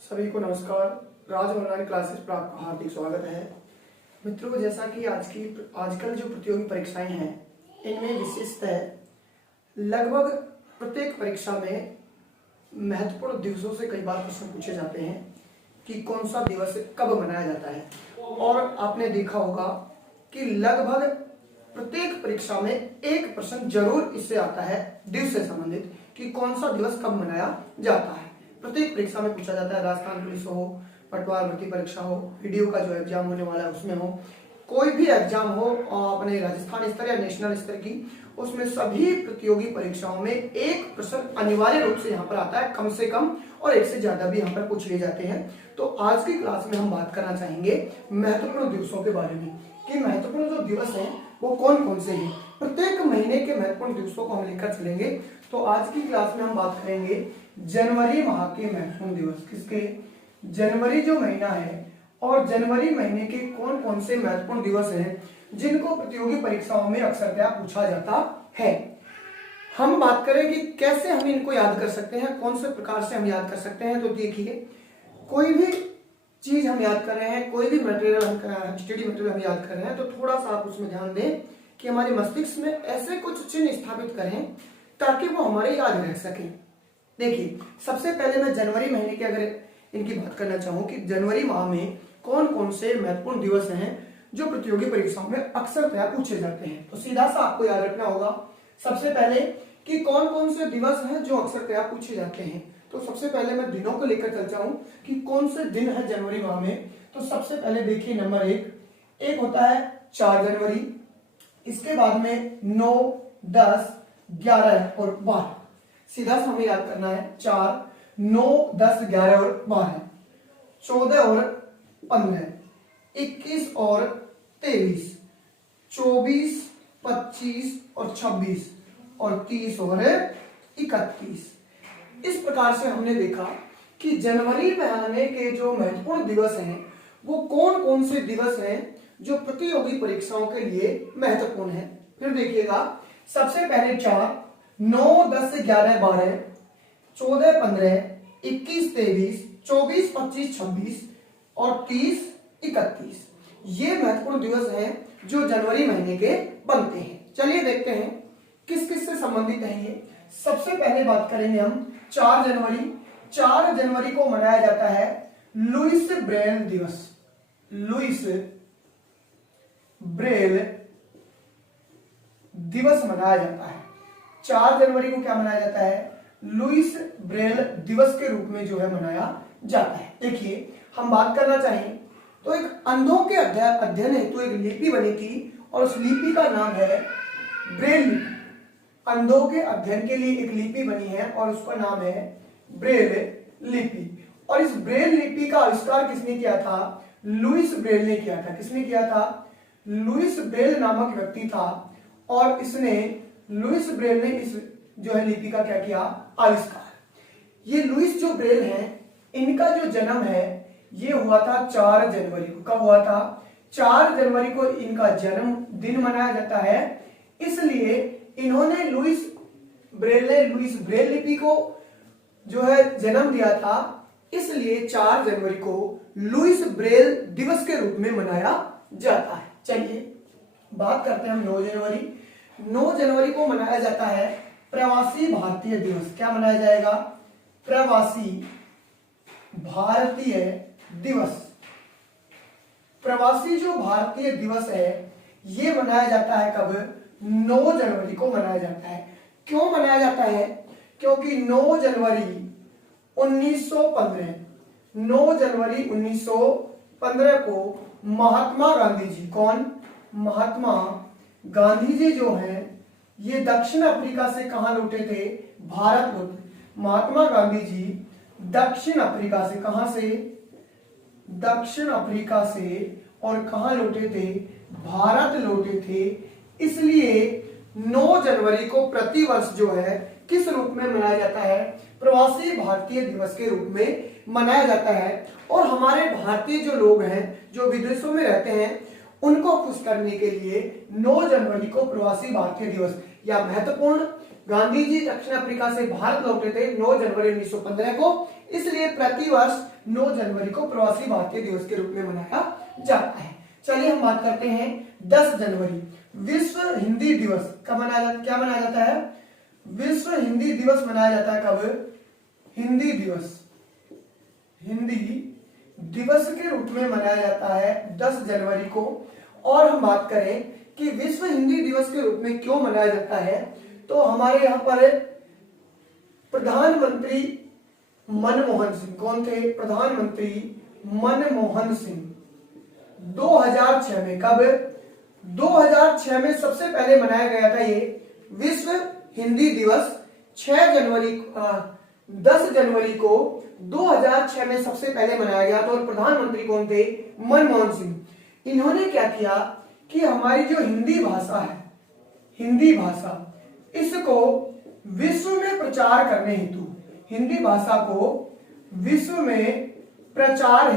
सभी को नमस्कार। राज ऑनलाइन क्लासेस पर आपका हार्दिक स्वागत है। मित्रों, जैसा कि आजकल जो प्रतियोगी परीक्षाएं हैं, इनमें विशेषतः लगभग प्रत्येक परीक्षा में महत्वपूर्ण दिवसों से कई बार प्रश्न पूछे जाते हैं कि कौन सा दिवस कब मनाया जाता है। और आपने देखा होगा कि लगभग प्रत्येक परीक्षा में एक प्रश्न जरूर इससे आता है दिवस से संबंधित कि कौन सा दिवस कब मनाया जाता है। प्रत्येक परीक्षा में पूछा जाता है, राजस्थान पुलिस हो, पटवार भर्ती परीक्षा हो, वीडियो का जो एग्जाम होने वाला है उसमें हो, कोई भी एग्जाम हो अपने राजस्थान स्तर या नेशनल स्तर की, उसमें सभी प्रतियोगी परीक्षाओं में एक प्रश्न अनिवार्य रूप से यहाँ पर आता है, कम से कम, और एक से ज्यादा भी यहाँ पर पूछ लिए जाते हैं। तो आज की क्लास में हम बात करना चाहेंगे महत्वपूर्ण दिवसों के बारे में कि महत्वपूर्ण जो दिवस हैं वो कौन कौन से हैं। प्रत्येक महीने के महत्वपूर्ण दिवसों को हम लेकर चलेंगे। तो आज की क्लास में हम बात करेंगे जनवरी माह के महत्वपूर्ण दिवस। किसके? जनवरी जो महीना है, और जनवरी महीने के कौन कौन से महत्वपूर्ण दिवस हैं जिनको प्रतियोगी परीक्षाओं में अक्सरतः पूछा जाता है। हम बात करें कि कैसे हम इनको याद कर सकते हैं, कौन से प्रकार से हम याद कर सकते हैं। तो देखिए, कोई भी चीज हम याद कर रहे हैं, कोई भी मटेरियल हम स्टडी मटेरियल हम याद कर रहे हैं, तो थोड़ा सा आप उसमें ध्यान दें कि हमारे मस्तिष्क में ऐसे कुछ चिन्ह स्थापित करें ताकि वो हमारे याद रह सके। देखिए, सबसे पहले मैं जनवरी महीने की अगर इनकी बात करना चाहूं कि जनवरी माह में कौन कौन से महत्वपूर्ण दिवस हैं जो प्रतियोगी परीक्षाओं में अक्सर पूछे जाते हैं, तो सीधा सा आपको याद रखना होगा सबसे पहले कि कौन कौन से दिवस हैं जो अक्सर पूछे जाते हैं। तो सबसे पहले मैं दिनों को लेकर चलता हूं कि कौन से दिन है जनवरी माह में। तो सबसे पहले देखिए, नंबर एक होता है 4 जनवरी, इसके बाद में 9, 10, 11 और 12। सीधा सा हमें याद करना है 4, 9, 10, 11 और 12, 14 और 15, 21 और 23, 24, 25 और 26 और 30 और 31। इस प्रकार से हमने देखा कि जनवरी महीने के जो महत्वपूर्ण दिवस हैं वो कौन कौन से दिवस हैं जो प्रतियोगी परीक्षाओं के लिए महत्वपूर्ण है। फिर देखिएगा, सबसे पहले 4, 9, 10, 11, 12, 14, 15, 21, 23, 24, 25, 26 और 30, 31। ये महत्वपूर्ण दिवस हैं जो जनवरी महीने के बनते हैं। चलिए देखते हैं किस किस से संबंधित है ये। सबसे पहले बात करेंगे हम 4 जनवरी। 4 जनवरी को मनाया जाता है लुईस ब्रेल दिवस। लुईस ब्रेल दिवस मनाया जाता है। 4 जनवरी को क्या मनाया जाता है? लुईस ब्रेल दिवस के रूप में जो है मनाया जाता है। देखिए, हम बात करना चाहें तो एक अंधों के अध्ययन हेतु एक लिपि बनी थी और उस लिपि का नाम है ब्रेल लिपि। अंधों के अध्ययन के लिए एक लिपि बनी है और उसका नाम है ब्रेल लिपि। और इस ब्रेल लिपि का आविष्कार किसने किया था? लुईस ब्रेल ने किया था। किसने किया था? लुईस ब्रेल नामक व्यक्ति था, और इसने लुईस ब्रेल ने इस जो है लिपि का क्या किया? आविष्कार। ये लुईस जो ब्रेल हैं, इनका जो जन्म है ये हुआ था 4 जनवरी को। कब हुआ था? 4 जनवरी को इनका जन्म दिन मनाया जाता है। इसलिए इन्होंने लुईस ब्रेल लिपि को जो है जन्म दिया था, इसलिए 4 जनवरी को लुईस ब्रेल दिवस के रूप में मनाया जाता है। चलिए बात करते हैं हम 9 जनवरी। 9 जनवरी को मनाया जाता है प्रवासी भारतीय दिवस। क्या मनाया जाएगा? प्रवासी भारतीय दिवस। प्रवासी जो भारतीय दिवस है ये मनाया जाता है कब? 9 जनवरी को मनाया जाता है। क्यों मनाया जाता है? क्योंकि 9 जनवरी 1915 9 जनवरी 1915 को महात्मा गांधी जी, कौन? महात्मा गांधी जी जो हैं ये दक्षिण अफ्रीका से कहां लौटे थे? भारत लौटे। महात्मा गांधी जी दक्षिण अफ्रीका से, कहां से? दक्षिण अफ्रीका से, और कहां लौटे थे? भारत लौटे थे। इसलिए 9 जनवरी को प्रतिवर्ष जो है किस रूप में मनाया जाता है? प्रवासी भारतीय दिवस के रूप में मनाया जाता है। और हमारे भारतीय जो लोग हैं जो विदेशों में रहते हैं उनको खुश करने के लिए 9 जनवरी को प्रवासी भारतीय दिवस या महत्वपूर्ण गांधी जी दक्षिण अफ्रीका से भारत लौटे थे 9 जनवरी 1915 को, इसलिए प्रतिवर्ष 9 जनवरी को प्रवासी भारतीय दिवस के रूप में मनाया जाता है। चलिए हम बात करते हैं 10 जनवरी विश्व हिंदी दिवस कब क्या मनाया जाता है? विश्व हिंदी दिवस मनाया जाता है कब? हिंदी दिवस के रूप में मनाया जाता है 10 जनवरी को। और हम बात करें कि विश्व हिंदी दिवस के रूप में क्यों मनाया जाता है, तो हमारे यहाँ पर प्रधानमंत्री मनमोहन सिंह, कौन थे? प्रधानमंत्री मनमोहन सिंह 2006 में, कब? 2006 में सबसे पहले मनाया गया था ये विश्व हिंदी दिवस। 10 जनवरी को 2006 में सबसे पहले मनाया गया था। और प्रधानमंत्री कौन थे? मनमोहन सिंह। इन्होंने क्या किया कि हमारी जो हिंदी भाषा है, हिंदी भाषा, इसको विश्व में प्रचार करने हेतु, हिंदी भाषा को विश्व में प्रचार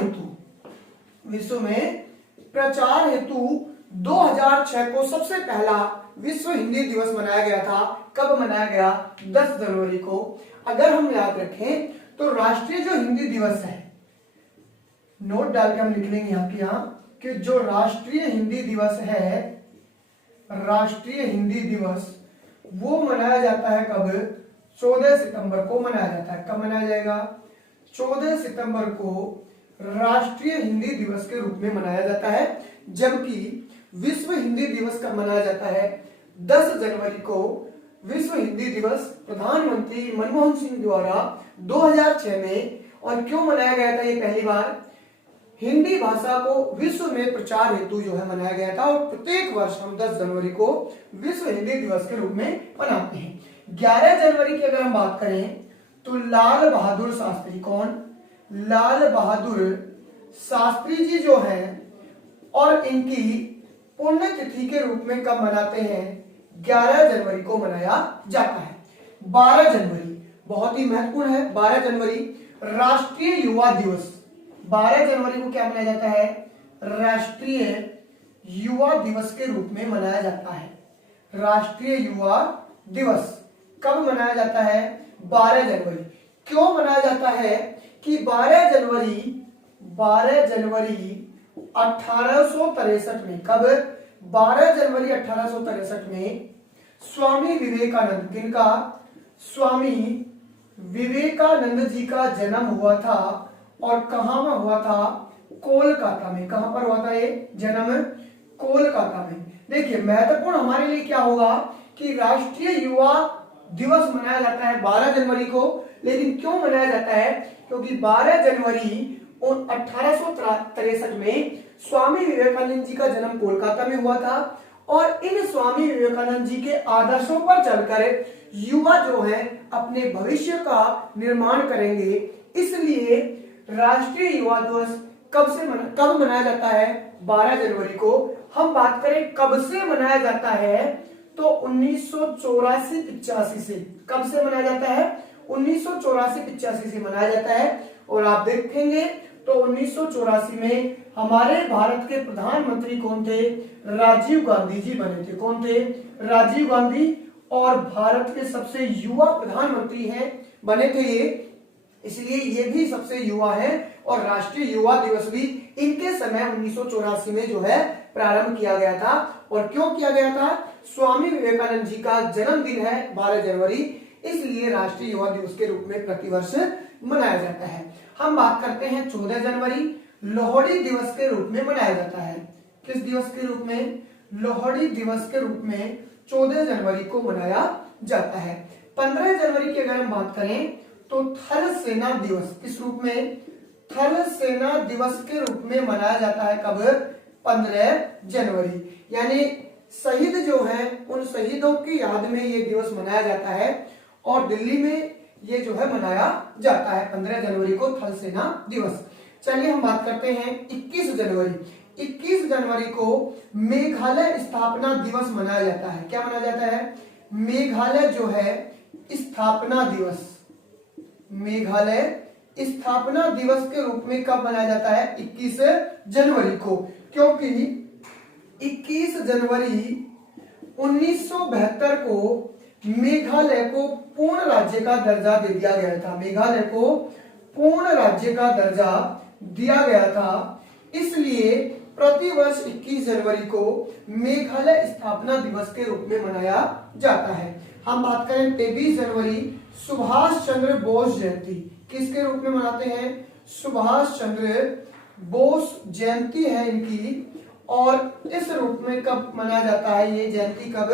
हेतु 2006 को सबसे पहला विश्व हिंदी दिवस मनाया गया था। कब मनाया गया? 10 जनवरी को। अगर हम याद रखें तो राष्ट्रीय जो हिंदी दिवस है, नोट डाल के हम लिख लेंगे यहाँ कि जो राष्ट्रीय हिंदी दिवस है, राष्ट्रीय हिंदी दिवस वो मनाया जाता है कब? 14 सितंबर को मनाया जाता है। कब मनाया जाएगा? 14 सितंबर को राष्ट्रीय हिंदी दिवस के रूप में मनाया जाता है। जबकि विश्व हिंदी दिवस कब मनाया जाता है? 10 जनवरी को विश्व हिंदी दिवस प्रधानमंत्री मनमोहन सिंह द्वारा 2006 में, और क्यों मनाया गया था ये पहली बार? हिंदी भाषा को विश्व में प्रचार हेतु जो है मनाया गया था। और प्रत्येक वर्ष हम 10 जनवरी को विश्व हिंदी दिवस के रूप में मनाते हैं। 11 जनवरी की अगर हम बात करें तो लाल बहादुर शास्त्री, कौन? लाल बहादुर शास्त्री जी जो है, और इनकी पुण्यतिथि के रूप में कब मनाते हैं? 11 जनवरी को मनाया जाता है। 12 जनवरी बहुत ही महत्वपूर्ण है। 12 जनवरी राष्ट्रीय युवा दिवस। 12 जनवरी को क्या मनाया जाता है? राष्ट्रीय युवा दिवस के रूप में मनाया जाता है। राष्ट्रीय युवा दिवस कब मनाया जाता है? 12 जनवरी। क्यों मनाया जाता है कि 12 जनवरी 1863 में, कब? 12 जनवरी 1863 में स्वामी विवेकानंद, किनका? स्वामी विवेकानंद जी का जन्म हुआ था। और कहां में हुआ था? कोलकाता में। कहां पर हुआ था ये जन्म? कोलकाता में। देखिए महत्वपूर्ण हमारे लिए क्या होगा कि राष्ट्रीय युवा दिवस मनाया जाता है 12 जनवरी को। लेकिन क्यों मनाया जाता है? क्योंकि 12 जनवरी 1863 में स्वामी विवेकानंद जी का जन्म कोलकाता में हुआ था। और इन स्वामी विवेकानंद जी के आदर्शों पर चलकर युवा जो है अपने भविष्य का निर्माण करेंगे। इसलिए राष्ट्रीय युवा दिवस कब मनाया जाता है? 12 जनवरी को। हम बात करें कब से मनाया जाता है तो 1984-85 से। कब से मनाया जाता है? 1984-85 से मनाया जाता है। और आप देखेंगे तो 1984 में हमारे भारत के प्रधानमंत्री कौन थे? राजीव गांधी जी बने थे। कौन थे? राजीव गांधी। और भारत के सबसे युवा प्रधानमंत्री हैं, बने थे ये, इसलिए ये भी सबसे युवा है। और राष्ट्रीय युवा दिवस भी इनके समय 1984 में जो है प्रारंभ किया गया था। और क्यों किया गया था? स्वामी विवेकानंद जी का जन्मदिन है 12 जनवरी, इसलिए राष्ट्रीय युवा दिवस के रूप में प्रतिवर्ष मनाया जाता है। हम बात करते हैं 14 जनवरी, लोहड़ी दिवस के रूप में मनाया जाता है। किस दिवस के रूप में? लोहड़ी दिवस के रूप में 14 जनवरी को मनाया जाता है। 15 जनवरी की अगर हम बात करें तो थल सेना दिवस किस रूप में? थल सेना दिवस के रूप में मनाया जाता है। कब? 15 जनवरी। यानी शहीद जो है उन शहीदों की याद में ये दिवस मनाया जाता है। और दिल्ली में ये जो है मनाया जाता है 15 जनवरी को थल सेना दिवस। चलिए हम बात करते हैं 21 जनवरी। 21 जनवरी को मेघालय स्थापना दिवस मनाया जाता है। क्या मनाया जाता है? मेघालय जो है स्थापना दिवस। मेघालय स्थापना दिवस के रूप में कब मनाया जाता है? 21 जनवरी को। क्योंकि 21 जनवरी 1972 को मेघालय को पूर्ण राज्य का दर्जा दे दिया गया था। मेघालय को पूर्ण राज्य का दर्जा दिया गया था। इसलिए प्रतिवर्ष 21 जनवरी को मेघालय स्थापना दिवस के रूप में मनाया जाता है। हम बात करें 23 जनवरी सुभाष चंद्र बोस जयंती, किसके रूप में मनाते हैं? सुभाष चंद्र बोस जयंती है इनकी। और इस रूप में कब मनाया जाता है ये जयंती? कब?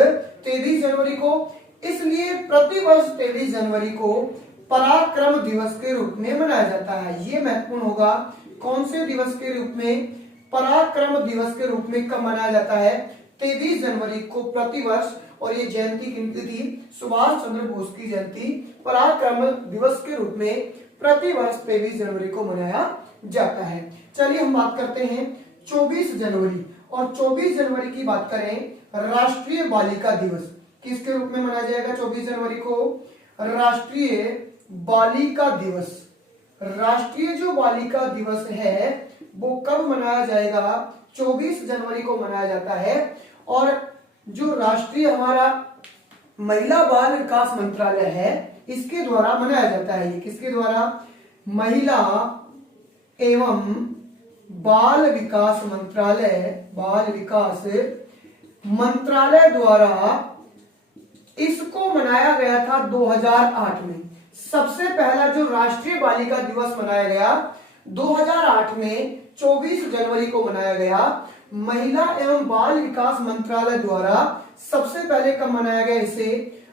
23 जनवरी को। इसलिए प्रतिवर्ष 23 जनवरी को पराक्रम दिवस के रूप में मनाया जाता है। ये महत्वपूर्ण होगा। कौन से दिवस के रूप में? पराक्रम दिवस के रूप में कब मनाया जाता है? 23 जनवरी को प्रतिवर्ष। और ये जयंती किनकी थी? सुभाष चंद्र बोस की जयंती पराक्रम दिवस के रूप में प्रतिवर्ष 23 जनवरी को मनाया जाता है। चलिए हम बात करते हैं 24 जनवरी। और 24 जनवरी की बात करें राष्ट्रीय बालिका दिवस, किसके रूप में मनाया जाएगा 24 जनवरी को? राष्ट्रीय बालिका दिवस। राष्ट्रीय जो बालिका दिवस है वो कब मनाया जाएगा? 24 जनवरी को मनाया जाता है। और जो राष्ट्रीय हमारा महिला बाल विकास मंत्रालय है इसके द्वारा मनाया जाता है। ये किसके द्वारा? महिला एवं बाल विकास मंत्रालय द्वारा इसको मनाया गया था 2008 में। सबसे पहला जो राष्ट्रीय बालिका दिवस मनाया गया 2008 में 24 जनवरी को मनाया गया। महिला एवं बाल विकास मंत्रालय द्वारा सबसे पहले कब मनाया गया? इसे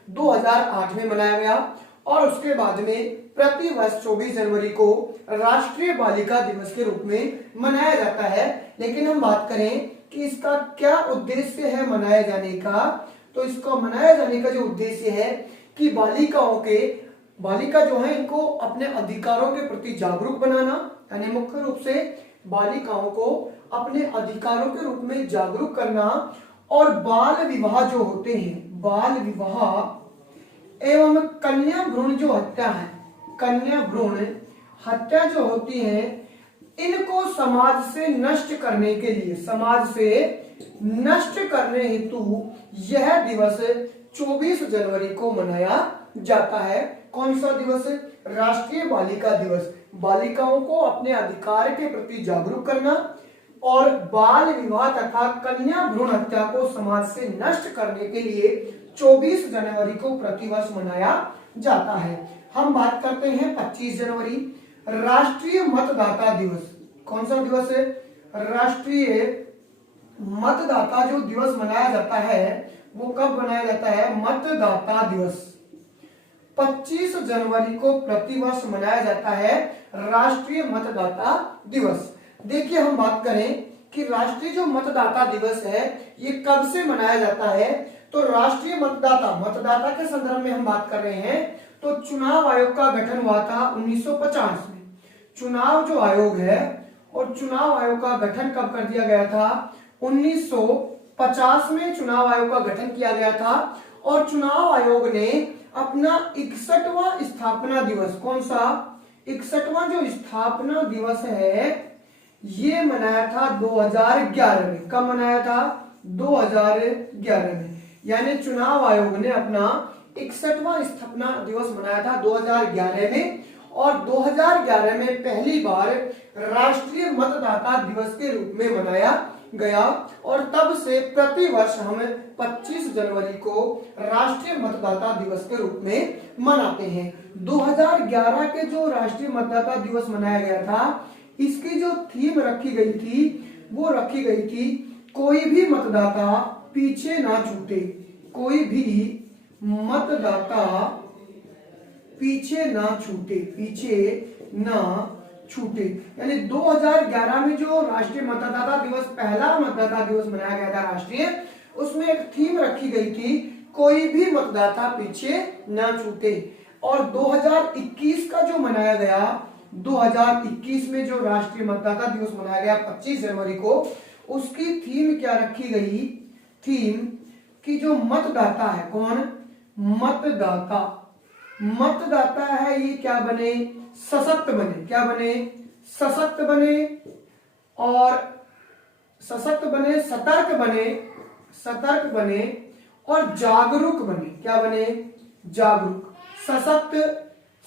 2008 में मनाया गया। और उसके बाद में प्रतिवर्ष 24 जनवरी को राष्ट्रीय बालिका दिवस के रूप में मनाया जाता है। लेकिन हम बात करें कि इसका क्या उद्देश्य है मनाए जाने का, तो इसका मनाया जाने का जो उद्देश्य है कि बालिका जो है इनको अपने अधिकारों के प्रति जागरूक बनाना, यानी मुख्य रूप से बालिकाओं को अपने अधिकारों के रूप में जागरूक करना। और बाल विवाह जो होते हैं, बाल विवाह एवं कन्या भ्रूण जो हत्या है, कन्या भ्रूण हत्या जो होती है इनको समाज से नष्ट करने के लिए, समाज से नष्ट करने हेतु यह दिवस 24 जनवरी को मनाया जाता है। कौन सा दिवस? राष्ट्रीय बालिका दिवस। बालिकाओं को अपने अधिकार के प्रति जागरूक करना और बाल विवाह तथा कन्या भ्रूण हत्या को समाज से नष्ट करने के लिए 24 जनवरी को प्रतिवर्ष मनाया जाता है। हम बात करते हैं 25 जनवरी राष्ट्रीय मतदाता दिवस। कौन सा दिवस है? राष्ट्रीय मतदाता जो दिवस मनाया जाता है वो कब मनाया जाता है? मतदाता दिवस 25 जनवरी को प्रतिवर्ष मनाया जाता है राष्ट्रीय मतदाता दिवस। देखिए हम बात करें कि राष्ट्रीय जो मतदाता दिवस है ये कब से मनाया जाता है, तो राष्ट्रीय मतदाता के संदर्भ में हम बात कर रहे हैं। तो चुनाव आयोग का गठन हुआ था 1950 में। चुनाव जो आयोग है और चुनाव आयोग का गठन कब कर दिया गया था? 1950 में चुनाव आयोग का गठन किया गया था। और चुनाव आयोग ने अपना 61वां स्थापना दिवस, कौन सा? 61वां जो स्थापना दिवस है ये मनाया था 2011 में। कब मनाया था? 2011 में। यानी चुनाव आयोग ने अपना 61वां स्थापना दिवस मनाया था 2011 में। और 2011 में पहली बार राष्ट्रीय मतदाता दिवस के रूप में मनाया गया। और तब से प्रतिवर्ष हम 25 जनवरी को राष्ट्रीय मतदाता दिवस के रूप में मनाते हैं। 2011 के जो राष्ट्रीय मतदाता दिवस मनाया गया था इसकी जो थीम रखी गई थी वो रखी गई थी कोई भी मतदाता पीछे ना छूटे, कोई भी मतदाता पीछे ना छूटे। यानी 2011 में जो राष्ट्रीय मतदाता दिवस, पहला मतदाता दिवस मनाया गया था राष्ट्रीय, उसमें एक थीम रखी गई थी कोई भी मतदाता पीछे ना छूटे। और 2021 का जो मनाया गया, 2021 में जो राष्ट्रीय मतदाता दिवस मनाया गया 25 जनवरी को, उसकी थीम क्या रखी गई? थीम कि जो मतदाता है, कौन? मतदाता है ये क्या बने? सशक्त बने। क्या बने? सशक्त बने और सशक्त बने, सतर्क बने और जागरूक बने। क्या बने? जागरूक, सशक्त,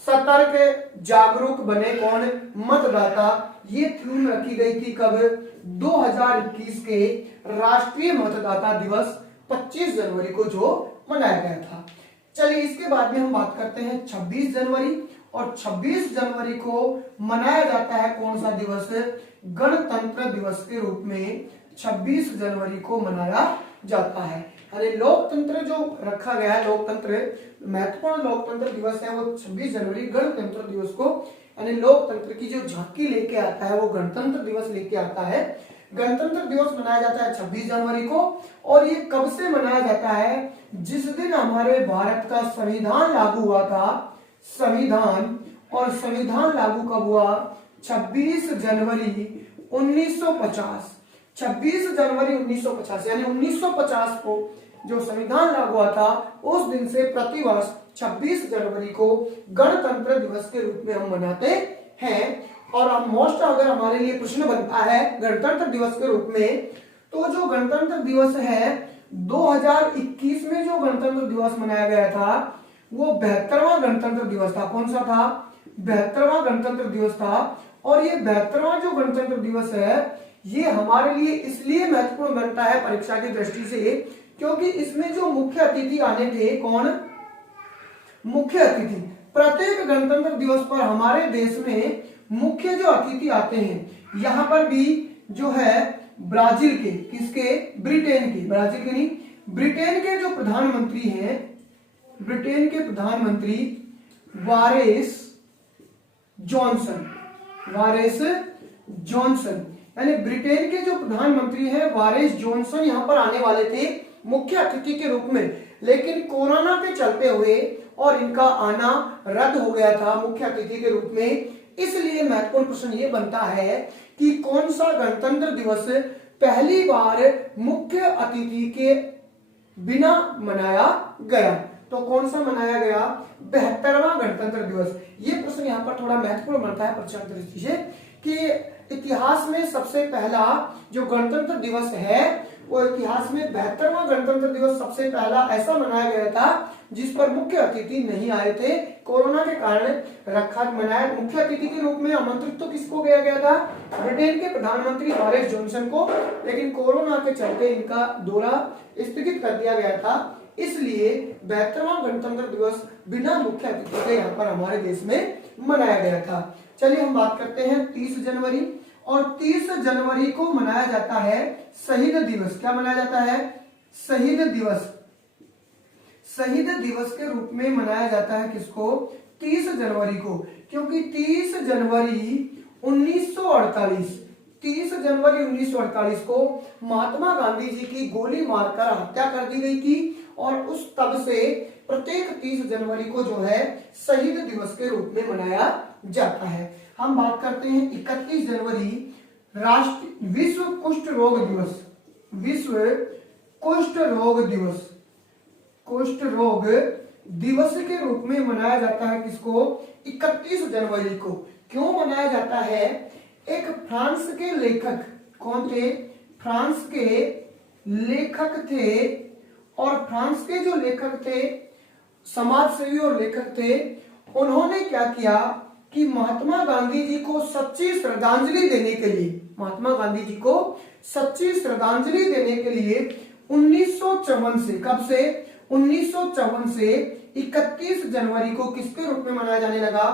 सतर्क, जागरूक बने कौन? मतदाता। ये थीम रखी गई थी कब? 2021 के राष्ट्रीय मतदाता दिवस 25 जनवरी को जो मनाया गया था। चलिए इसके बाद में हम बात करते हैं 26 जनवरी। और 26 जनवरी को मनाया जाता है कौन सा दिवस? गणतंत्र दिवस के रूप में 26 जनवरी को मनाया जाता है। अरे लोकतंत्र जो रखा गया है, लोकतंत्र महत्वपूर्ण लोकतंत्र दिवस है वो 26 जनवरी गणतंत्र दिवस को, यानी लोकतंत्र की जो झांकी लेके आता है वो गणतंत्र दिवस लेके आता है। गणतंत्र दिवस मनाया जाता है 26 जनवरी को। और ये कब से मनाया जाता है? जिस दिन हमारे भारत का संविधान लागू हुआ था। संविधान, और संविधान लागू कब हुआ? 26 जनवरी 1950। 26 जनवरी 1950 यानी 1950 को जो संविधान लागू हुआ था, उस दिन से प्रतिवर्ष 26 जनवरी को गणतंत्र दिवस के रूप में हम मनाते हैं। और अब मोस्ट अगर हमारे लिए प्रश्न बनता है गणतंत्र दिवस के रूप में, तो जो गणतंत्र दिवस है 2021 में जो गणतंत्र दिवस मनाया गया था वो 72वां गणतंत्र दिवस था। कौन सा था? 72वां गणतंत्र दिवस था। और ये 72वां जो गणतंत्र दिवस है ये हमारे लिए इसलिए महत्वपूर्ण बनता है परीक्षा की दृष्टि से, क्योंकि इसमें जो मुख्य अतिथि आने थे, कौन? मुख्य अतिथि। प्रत्येक गणतंत्र दिवस पर हमारे देश में मुख्य जो अतिथि आते हैं, यहां पर भी जो है ब्राजील के, किसके? ब्रिटेन के, ब्राजील के नहीं, ब्रिटेन के जो प्रधानमंत्री हैं, ब्रिटेन के प्रधानमंत्री वारेस जॉनसन, वारेस जॉनसन, यानी ब्रिटेन के जो प्रधानमंत्री हैं वारेस जॉनसन यहां पर आने वाले थे मुख्य अतिथि के रूप में। लेकिन कोरोना के चलते हुए और इनका आना रद्द हो गया था मुख्य अतिथि के रूप में। इसलिए महत्वपूर्ण प्रश्न ये बनता है कि कौन सा गणतंत्र दिवस पहली बार मुख्य अतिथि के बिना मनाया गया? तो कौन सा मनाया गया? 72वां गणतंत्र दिवस। ये प्रश्न यहाँ पर थोड़ा महत्वपूर्ण बनता है परीक्षा की दृष्टि से कि इतिहास में सबसे पहला जो गणतंत्र दिवस है वो इतिहास में 72वां गणतंत्र दिवस सबसे पहला ऐसा मनाया गया था जिस पर मुख्य अतिथि नहीं आए थे। कोरोना के कारण रखा मनाया। मुख्य अतिथि के रूप में आमंत्रित तो किसको किया गया था? ब्रिटेन के प्रधानमंत्री बोरिस जॉनसन को, लेकिन कोरोना के चलते इनका दौरा स्थगित कर दिया गया था। इसलिए 72वां गणतंत्र दिवस बिना मुख्य अतिथि के यहाँ पर हमारे देश में मनाया गया था। चलिए हम बात करते हैं 30 जनवरी। और 30 जनवरी को मनाया जाता है शहीद दिवस। क्या मनाया जाता है? शहीद दिवस। शहीद दिवस के रूप में मनाया जाता है किसको? 30 जनवरी को, क्योंकि 30 जनवरी 1948 30 जनवरी 1948 को महात्मा गांधी जी की गोली मारकर हत्या कर दी गई थी। और उस तब से प्रत्येक 30 जनवरी को जो है शहीद दिवस के रूप में मनाया जाता है। हम बात करते हैं 31 जनवरी राष्ट्रीय विश्व कुष्ठ रोग दिवस। विश्व कुष्ठ रोग दिवस, कुष्ठ रोग दिवस के रूप में मनाया जाता है किसको? 31 जनवरी को। क्यों मनाया जाता है? एक फ्रांस के लेखक, कौन थे? फ्रांस के लेखक थे। और फ्रांस के जो लेखक थे, समाज सेवी और लेखक थे, उन्होंने क्या किया कि महात्मा गांधी जी को सच्ची श्रद्धांजलि देने के लिए, महात्मा गांधी जी को सच्ची श्रद्धांजलि देने के लिए 1954 से, कब से? 1954 से 31 जनवरी को किसके रूप में मनाया जाने लगा?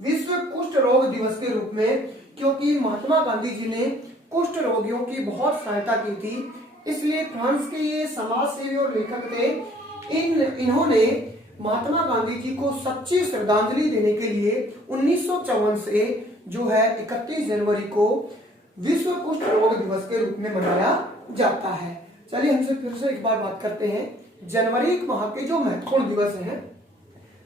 विश्व कुष्ठ रोग दिवस के रूप में। क्योंकि महात्मा गांधी जी ने कुष्ठ रोगियों की बहुत सहायता की थी, इसलिए फ्रांस के ये समाज सेवी और लेखक थे। इन्होंने महात्मा गांधी जी को सच्ची श्रद्धांजलि देने के लिए 1954 से जो है 31 जनवरी को विश्व कुष्ठ रोग दिवस के रूप में मनाया जाता है। चलिए हमसे फिर से एक बार बात करते हैं जनवरी माह के जो महत्वपूर्ण दिवस हैं।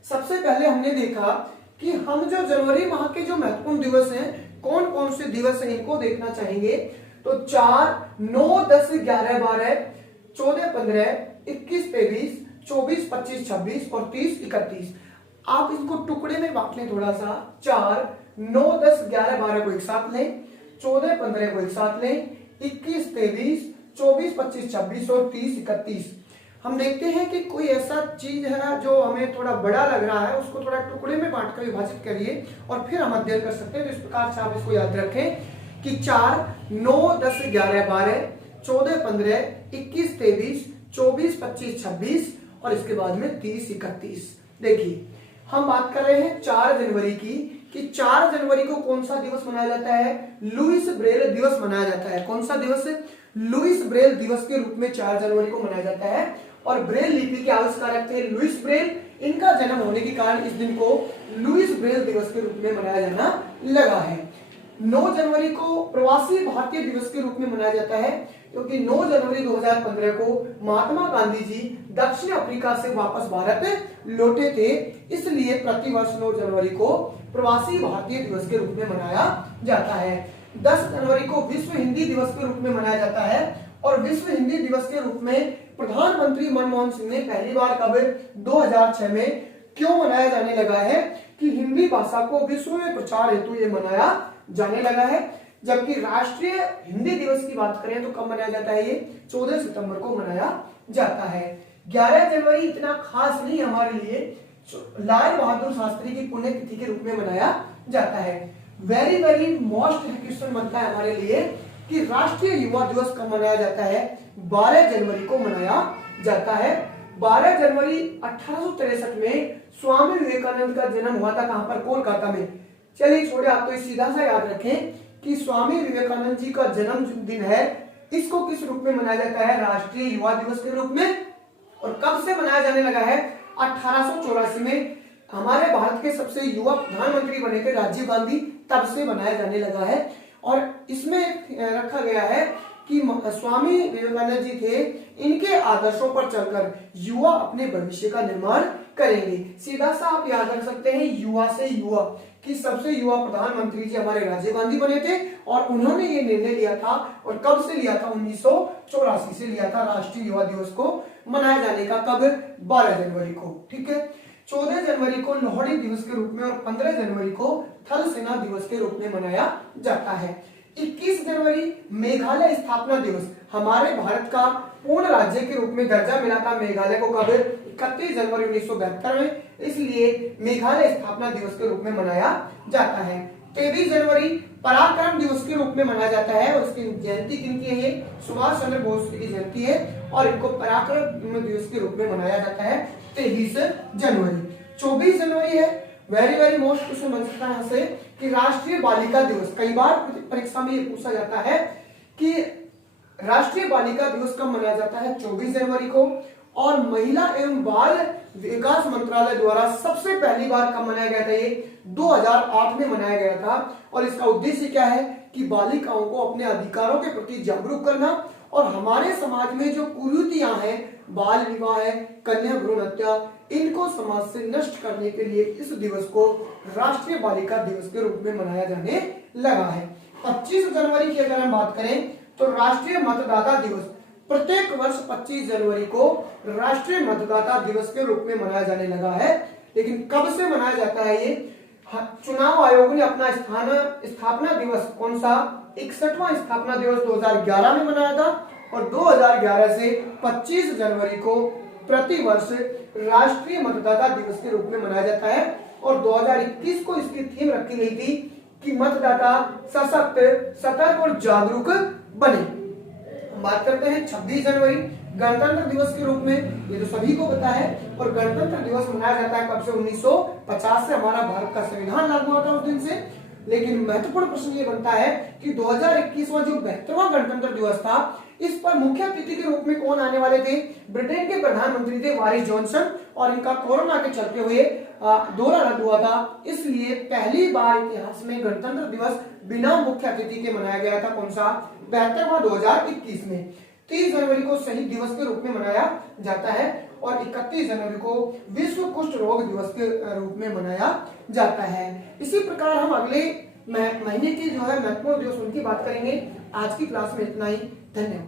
सबसे पहले हमने देखा कि हम जो जनवरी माह के जो महत्वपूर्ण दिवस हैं कौन कौन से दिवस हैं इनको देखना चाहेंगे। तो 4, 9, 10, 11, 12, 14, 15, 21, 23, 24, 25, 26 और 30, 31। आप इसको टुकड़े में बांट लें थोड़ा सा। 4, 9, 10, 11, 12 को एक साथ लें, 14, 15 को एक साथ लें, 21, 23, 24, 25, 26 और 30, 31। हम देखते हैं कि कोई ऐसा चीज है जो हमें थोड़ा बड़ा लग रहा है, उसको थोड़ा टुकड़े में बांट कर विभाजित करिए और फिर हम अध्ययन कर सकते हैं। तो इस प्रकार से आप इसको याद रखें कि 4, 9, 10, 11, 12, 14, 15, 21, 23, 24, 25, 26 और इसके बाद में 30, 31। देखिए हम बात कर रहे हैं 4 जनवरी की, कि 4 जनवरी को कौन सा दिवस मनाया जाता है? लुईस ब्रेल दिवस मनाया जाता है। कौन सा दिवस? लुईस ब्रेल दिवस के रूप में 4 जनवरी को मनाया जाता है। और ब्रेल लिपि के आविष्कारक थे लुईस ब्रेल। इनका जन्म होने के कारण इस दिन को लुईस ब्रेल दिवस के रूप में मनाया जाना लगा है। 9 जनवरी को प्रवासी भारतीय दिवस के रूप में मनाया जाता है, क्योंकि 9 जनवरी 2015 को महात्मा गांधी जी दक्षिण अफ्रीका से वापस भारत लौटे थे, इसलिए प्रतिवर्ष 9 जनवरी को प्रवासी भारतीय दिवस के रूप में मनाया जाता है। 10 जनवरी को विश्व हिंदी दिवस के रूप में मनाया जाता है। और विश्व हिंदी दिवस के रूप में प्रधानमंत्री मनमोहन सिंह ने पहली बार कब? 2006 में। क्यों मनाया जाने लगा है? कि हिंदी भाषा को विश्व में प्रचार हेतु ये मनाया जाने लगा है। जबकि राष्ट्रीय हिंदी दिवस की बात करें तो कब मनाया जाता है? ये 14 सितंबर को मनाया जाता है। 11 जनवरी इतना खास नहीं हमारे लिए, लाल बहादुर शास्त्री की पुण्यतिथि के रूप में मनाया जाता है। वेरी वेरी मोस्ट क्वेश्चन बनता है हमारे लिए कि राष्ट्रीय युवा दिवस कब मनाया जाता है? 12 जनवरी को मनाया जाता है। 12 जनवरी 1863 में स्वामी विवेकानंद का जन्म हुआ था। कहां पर? कोलकाता में। चलिए छोड़े, आप तो सीधा सा याद रखें कि स्वामी विवेकानंद जी का जन्म दिन है, इसको किस रूप में मनाया जाता है? राष्ट्रीय युवा दिवस के रूप में। और कब से मनाया जाने लगा है? 1884 में। हमारे भारत के सबसे युवा प्रधानमंत्री बने थे राजीव गांधी, तब से मनाया जाने लगा है। और इसमें रखा गया है कि स्वामी विवेकानंद जी थे, इनके आदर्शों पर चलकर युवा अपने भविष्य का निर्माण करेंगे। सीधा सा आप याद रख सकते हैं युवा से युवा, कि सबसे युवा प्रधानमंत्री जी हमारे राजीव गांधी बने थे और उन्होंने ये निर्णय लिया था। और कब से लिया था? 1984 से लिया था राष्ट्रीय युवा दिवस को मनाया जाने का। कब? 12 जनवरी को। ठीक है। 14 जनवरी को लोहड़ी दिवस के रूप में और 15 जनवरी को थल सेना दिवस के रूप में मनाया जाता है। 21 जनवरी मेघालय स्थापना दिवस, हमारे भारत का पूर्ण राज्य के रूप में दर्जा मिला था मेघालय को। कब? 31 जनवरी 1972 में, इसलिए मेघालय स्थापना दिवस के रूप में मनाया जाता है। 23 जनवरी पराक्रम दिवस के रूप में मनाया जाता है। और इसकी जयंती किनकी है? सुभाष चंद्र बोस की जयंती है और इनको पराक्रम दिवस के रूप में मनाया जाता है 23 जनवरी। 24 जनवरी है, वेरी वेरी मोस्ट क्वेश्चन बन सकता है यहाँ से, कि राष्ट्रीय बालिका दिवस। कई बार परीक्षा में ये पूछा जाता है कि राष्ट्रीय बालिका दिवस कब मनाया जाता है? 24 जनवरी को। और महिला एवं बाल विकास मंत्रालय द्वारा सबसे पहली बार कब मनाया गया था? ये 2008 में मनाया गया था। और इसका उद्देश्य क्या है? कि बालिकाओं को अपने अधिकारों के प्रति जागरूक करना और हमारे समाज में जो कुरीतियां हैं, बाल विवाह है, कन्या भ्रूण हत्या, इनको समाज से नष्ट करने के लिए इस दिवस को राष्ट्रीय बालिका दिवस के रूप में मनाया जाने लगा है। 25 जनवरी की अगर हम बात करें तो राष्ट्रीय मतदाता दिवस, प्रत्येक वर्ष 25 जनवरी को राष्ट्रीय मतदाता दिवस के रूप में मनाया जाने लगा है। लेकिन कब से मनाया जाता है ये? चुनाव आयोग ने अपना स्थापना दिवस कौन सा? 61वां स्थापना दिवस 2011 में मनाया था। और 2011 से 25 जनवरी को प्रतिवर्ष राष्ट्रीय मतदाता दिवस के रूप में मनाया जाता है। और 2021 को इसकी थीम रखी गई थी कि मतदाता सशक्त, सतर्क और जागरूक बने। बात करते हैं 26 जनवरी गणतंत्र दिवस के रूप में, ये तो सभी को पता है। और गणतंत्र दिवस मनाया जाता है कब से? 1950 से। हमारा भारत का संविधान लागू हुआ था उस दिन से। लेकिन महत्वपूर्ण प्रश्न ये बनता है कि 2021वां जो 72वां गणतंत्र दिवस था, इस पर मुख्य अतिथि के रूप में कौन आने वाले थे? ब्रिटेन के प्रधानमंत्री थे बोरिस जॉनसन। और इनका कोरोना के चलते हुए दौरा रद्द हुआ था, इसलिए पहली बार इतिहास में गणतंत्र दिवस बिना मुख्य अतिथि के मनाया गया था। कौन सा? 72वां 2021 में। 30 जनवरी को शहीद दिवस के रूप में मनाया जाता है। और 31 जनवरी को विश्व कुष्ठ रोग दिवस के रूप में मनाया जाता है। इसी प्रकार हम अगले महीने की जो है महत्वपूर्ण दिवस उनकी बात करेंगे। आज की क्लास में इतना ही। धन्यवाद।